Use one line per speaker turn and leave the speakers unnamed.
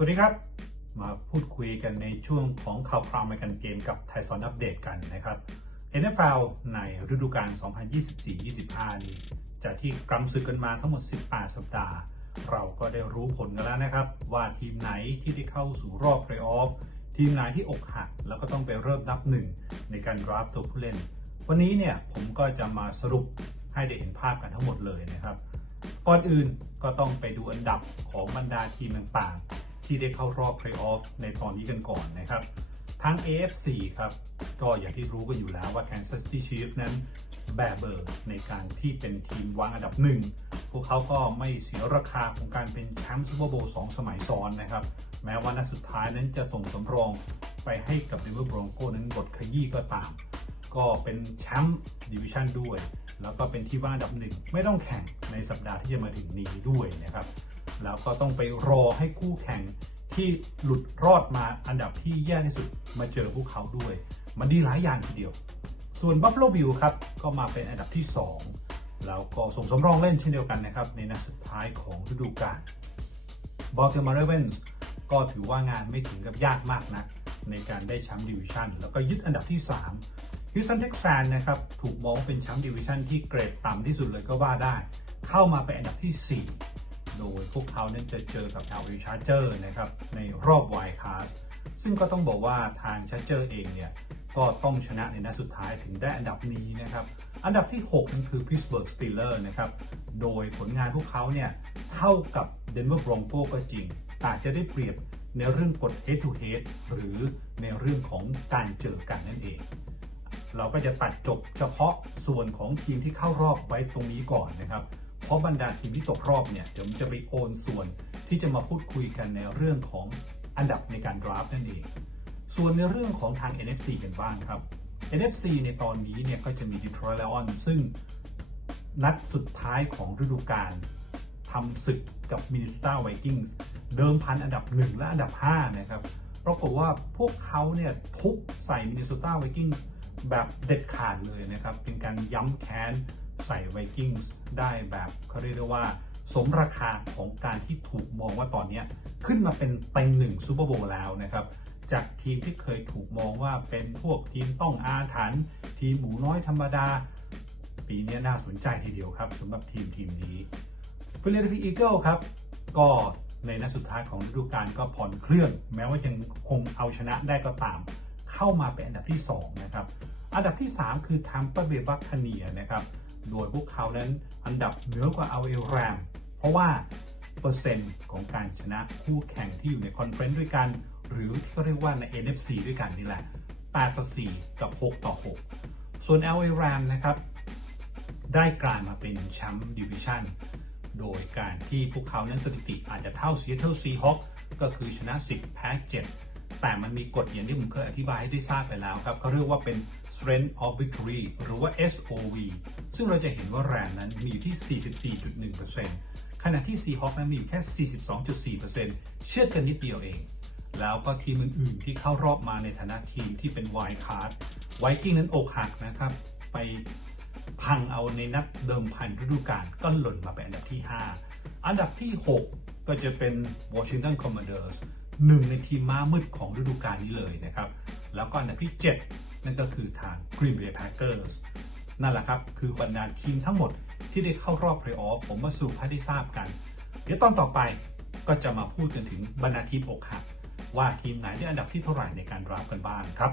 สวัสดีครับ มาพูดคุยกันในช่วงของข่าวคราวในการเกมกับไทยซอนอัปเดตกันนะครับ NFL ในฤดูกาล 2024-25 นี้จากที่กำศึกกันมาทั้งหมด 18 สัปดาห์ เราก็ได้รู้ผลกันแล้วนะครับ ว่าทีมไหนที่ได้เข้าสู่รอบเพลย์ออฟทีมไหนที่อกหัก แล้วก็ต้องไปเริ่มนับหนึ่งในการดราฟตัวผู้เล่น วันนี้เนี่ยผมก็จะมาสรุปให้ได้เห็นภาพกันทั้งหมดเลยนะครับ ก่อนอื่นก็ต้องไปดูอันดับของบรรดาทีมต่างๆ ที่ได้เข้ารอบเพลย์ออฟในตอนนี้กันก่อนนะครับ ทั้ง AFC ครับ ก็อย่างที่รู้กันอยู่แล้วว่า Kansas City Chiefs นั้นแบเบอร์ในการที่เป็นทีมวางอันดับหนึ่ง พวกเขาก็ไม่เสียราคาของการเป็นแชมป์ซูเปอร์โบว์สองสมัยซ้อนนะครับ แม้ว่านัดสุดท้ายนั้นจะส่งสำรองไปให้กับ Denver Broncos นั้นบทขยี้ก็ตาม ก็เป็นแชมป์ดิวิชันด้วย แล้วก็เป็นที่ว่างอันดับหนึ่ง ไม่ต้องแข่งในสัปดาห์ที่จะมาถึงนี้ด้วยนะครับ แล้วก็ต้องไปรอให้คู่แข่งที่หลุดรอดมาอันดับที่แย่ที่สุดมาเจอพวกเขาด้วย มันดีหลายอย่างทีเดียว ส่วน Buffalo Bill ครับ ก็มาเป็นอันดับที่ 2 แล้วก็ส่งสำรองเล่นเช่นเดียวกันนะครับ ในนัดสุดท้ายของฤดูกาล Baltimore Ravens ก็ถือว่างานไม่ถึงกับยากมากนัก ในการได้แชมป์ดิวิชันแล้วก็ยึดอันดับที่ 3 Houston Texans นะครับถูกมองเป็นแชมป์ดิวิชันที่เกรดต่ำที่สุดเลยก็ว่าได้ เข้ามาเป็นอันดับที่ 4 โดยพวกเขานั้นจะเจอกับ LA Charger นะครับในรอบ Wild Card ซึ่งก็ต้องบอกว่าทาง Charger เองเนี่ยก็ต้องชนะในนัดสุดท้ายถึงได้อันดับนี้นะครับ อันดับที่ 6 นั่นคือ Pittsburgh Steelers นะครับ โดยผลงานพวกเขาเนี่ยเท่ากับ Denver Broncos ก็จริง อาจจะได้เปรียบในเรื่องกด head to head หรือในเรื่องของการเจอกันนั่นเอง เราก็จะตัดจบเฉพาะส่วนของทีมที่เข้ารอบไว้ตรงนี้ก่อนนะครับ ราะบรรดาทีมที่ตกรอบเนี่ยเดี๋ยวผมจะไปโอนส่วนที่จะมาพูดคุยกันในเรื่องของอันดับในการดราฟนั่นเอง ส่วนในเรื่องของทาง NFC กันบ้างครับ NFC ในตอนนี้เนี่ยก็จะมี Detroit Lions ซึ่งนัดสุดท้ายของฤดูกาลทำศึกกับ Minnesota Vikings เดิมพันอันดับ 1 และอันดับ 5 นะครับปรากฏว่าพวกเขาเนี่ยทุบใส่ Minnesota Vikings แบบเด็ดขาดเลยนะครับ เป็นการย้ำแค้น ใส่ Vikings ได้แบบเขาเรียกได้ว่า สมราคาของการที่ถูกมองว่าตอนนี้ขึ้นมาเป็นเต็งหนึ่งซูเปอร์โบว์แล้วนะครับ จากทีมที่เคยถูกมองว่าเป็นพวกทีมต้องอาถรรพ์ทีมหมูน้อยธรรมดา ปีนี้น่าสนใจทีเดียวครับสำหรับทีมทีมนี้ฟิล a เดลฟีอีเกิลครับ ก็ในนัดสุดท้ายของฤดูกาลก็ผ่อนเครื่อง แม้ว่ายังคงเอาชนะได้ก็ตาม เข้ามาเป็นอันดับที่ 2 นะครับ อันดับที่ 3 คือ Tampa Bay Buccaneers นะครับ โดยพวกเขานั้นอันดับเหนือกว่า LA Ram เพราะว่าเปอร์เซ็นต์ของการชนะคู่แข่งที่อยู่ในคอนเฟรนซ์ด้วยกัน หรือที่เขาเรียกว่าใน NFC ด้วยกันนี่แหละ 8 ต่อ 4 กับ 6 ต่อ 6 ส่วน LA Ram นะครับ ได้กลายมาเป็นแชมป์ดิวิชันโดยการที่พวกเขานั้นสถิติอาจจะเท่า Seattle Seahawks ก็คือชนะ 10 แพ้ 7 แต่มันมีกฎอย่างที่ผมเคยอธิบายให้ได้ทราบไปแล้วครับเขาเรียกว่าเป็น Strength of Victory หรือว่า SOV ซึ่งเราจะเห็นว่าแรมนั้นมีอยู่ที่ 44.1%ขณะที่ Seahawks นั้นมีอยู่แค่ 42.4%เชื่อกันนิดเดียวเอง แล้วก็ทีมอื่นๆที่เข้ารอบมาในฐานะทีมที่เป็น Wild Card ไวกิ้งนั้นอกหักนะครับ ไปพังเอาในนัดเดิมพันฤดูกาลก็หล่นมาเป็นอันดับที่ 5 อันดับที่ 6 ก็จะเป็น Washington Commanders หนึ่งในทีมม้ามืดของฤดูกาลนี้เลยนะครับ แล้วก็อันดับที่ 7 นั่นก็คือทาง Green Bay Packers นั่นแหละครับ คือบรรดาทีมทั้งหมดที่ได้เข้ารอบเพลย์ออฟผมมาสรุปให้ได้ทราบกัน เดี๋ยวตอนต่อไปก็จะมาพูดกันถึงบรรดาทีมอกหักว่าทีมไหนได้อันดับที่เท่าไหร่ในการรับกันบ้างครับ